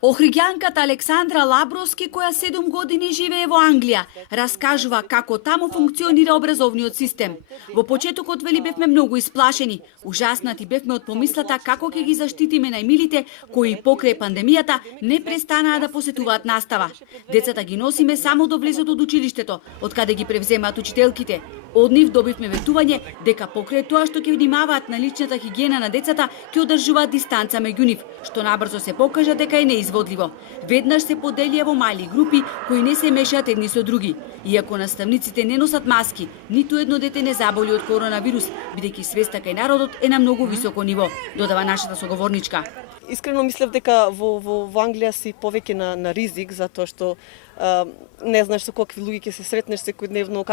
Охриѓанката Александра Лабровски, која 7 години живее во Англија, раскажува како таму функционира образовниот систем. Во почетокот, вели, бевме многу исплашени. Ужаснати бевме од помислата како ќе ги заштитиме најмилите кои покрај пандемијата не престанаа да посетуваат настава. Децата ги носиме само до влезот од училиштето, од каде ги превземаат учителките. Од нив добивме ветување дека покрај тоа што ќе внимаваат на личната хигиена на децата, ќе одржуваат дистанца меѓу нив, што набрзо се покажа дека е неизводливо. Веднаш се поделија во мали групи кои не се мешаат едни со други. Иако наставниците не носат маски, ниту едно дете не заболи од коронавирус, бидејќи свеста кај народот е на многу високо ниво, додава нашата соговорничка. Искрено мислев дека во Англија си повеќе на ризик, затоа што не знаеш со какви луѓе ќе се сретнеш секојдневно,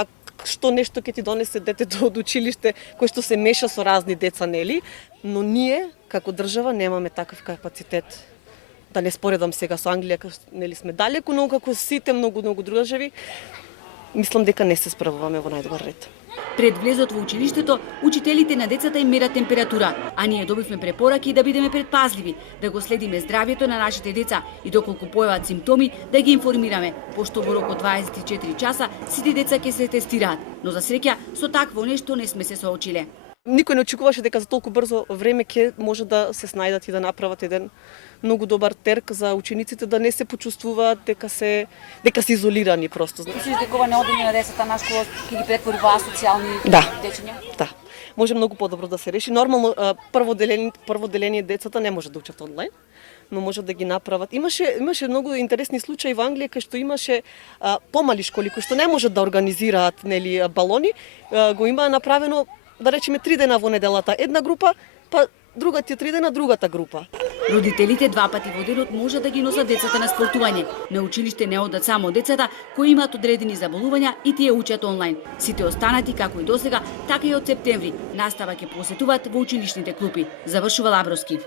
што нешто ќе ти донесе детето од училиште, кој што се меша со разни деца, нели? Но ние, како држава, немаме таков капацитет. Да не споредам сега со Англија, нели сме далеку, но како сите многу држави, мислам дека не се справуваме во најдобар ред. Пред влезот во училиштето, учителите на децата им мерат температура, а ние добивме препораки да бидеме предпазливи, да го следиме здравјето на нашите деца и доколку појават симптоми, да ги информираме, пошто во рок од 24 часа сите деца ќе се тестираат, но за среќа со такво нешто не сме се соочиле. Никој не очекуваше дека за толку брзо време ќе може да се снајдат и да направат еден многу добар терк за учениците да не се почувствуваат дека се изолирани просто. Мислиш дека ова неодење на децата на школа ќе ги претвори во асоцијални течења? Да. Може многу подобро да се реши. Нормално прво деление децата не може да учат онлайн, но може да ги направат. Имаше многу интересни случаи во Англија кај што имаше помали школи кои што не можат да организираат, нели, балони, го има направено, да речеме, 3 дена во неделата една група, па другите 3 дена другата група. Родителите 2 пати во денот може да ги носат децата на спортување. На училиште не одат само децата кои имаат одредени заболувања и тие учат онлайн. Сите останати, како и досега, така и од септември, настава ќе посетуваат во училишните клупи. Завршува Лабровски.